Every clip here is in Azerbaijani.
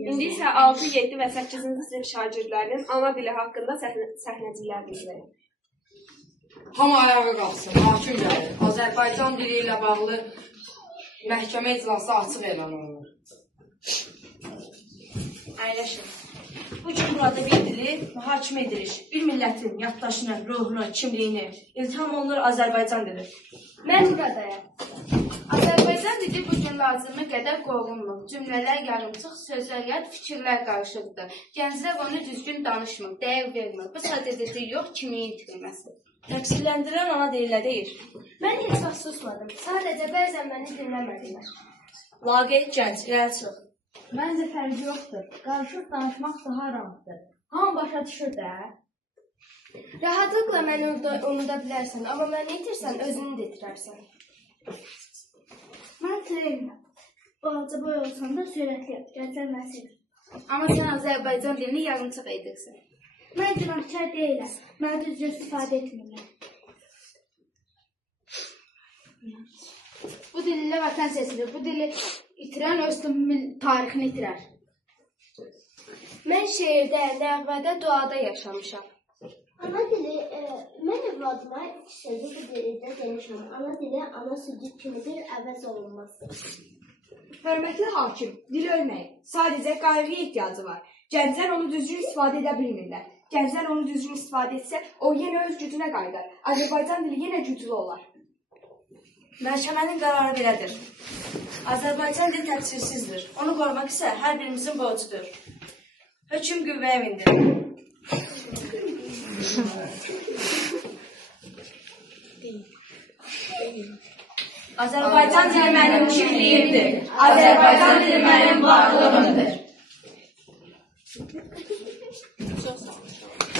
İndi isə 6, 7 və 8-ci sinif şagirdlərinin ana dili haqqında səhnəciklər dinləyək. Hamı ayağa qalxsın, hakim gəlir. Azərbaycan dili ilə bağlı məhkəmə iclası açıq elan olunur. Əyləşin. Bugün burada bir dili mühakimə edilir. Bir millətin yaddaşını, ruhunu, kimliyini ilham olunur Azərbaycan dili. Mən buradayam. Azərbaycan dili bugün lazımı qədər qorunmur. Cümlələr yarımçıq, sözlər yad, fikirlər qarışıqdır. Gənclər onu düzgün danışmır, dəyər vermir. Bu sadəcə yox, kimliyin itirilməsi. Təqsirləndirən ana dililə deyir. Mən heç vaxt susmadım. Sadəcə bəzən məni dinləmədilər. Laqeyd gənc, irəli çıx. Məncə fərqi yoxdur. Qarışıq danışmaq daha rahatdır. Hamı başa düşür də. Rahatlıqla məni unuda bilərsən, amma məni itirsən, özünü də itirərsən. Mən treynim. Balaca boy olsan da sürətli yap, gəlsən nəsir. Amma sən Azərbaycan dilini yarımçıq edirsən. Mən günahkar deyiləm. Mən düzgün istifadə etmirəm. Bu dil ilə vətən sesidir. Bu dili itirən öz tarixini itirər. Mən şeirdə, nəğmədə, duada yaşamışam. Ana dili, mən övladıma iki sözü bu dildə demişəm. Ana dili, ana südü kimidir, əvəz olunmaz. Hörmətli hakim, dil ölməyib. Sadəcə qayğıya ehtiyacı var. Gənclər onu düzgün istifadə edə bilmirlər. Gənclər onu düzgün istifadə etsə, o yenə öz gücünə qayıdar. Azərbaycan dili yenə güclü olar. Məhkəmənin qərarı belədir. Azərbaycan dili təqsirsizdir. Onu qorumaq isə hər birimizin borcudur. Hökm qüvvəyə mindir. Azərbaycan dili mənim kimliyimdir. Azərbaycan dili mənim varlığımdır.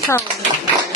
Sağ olun.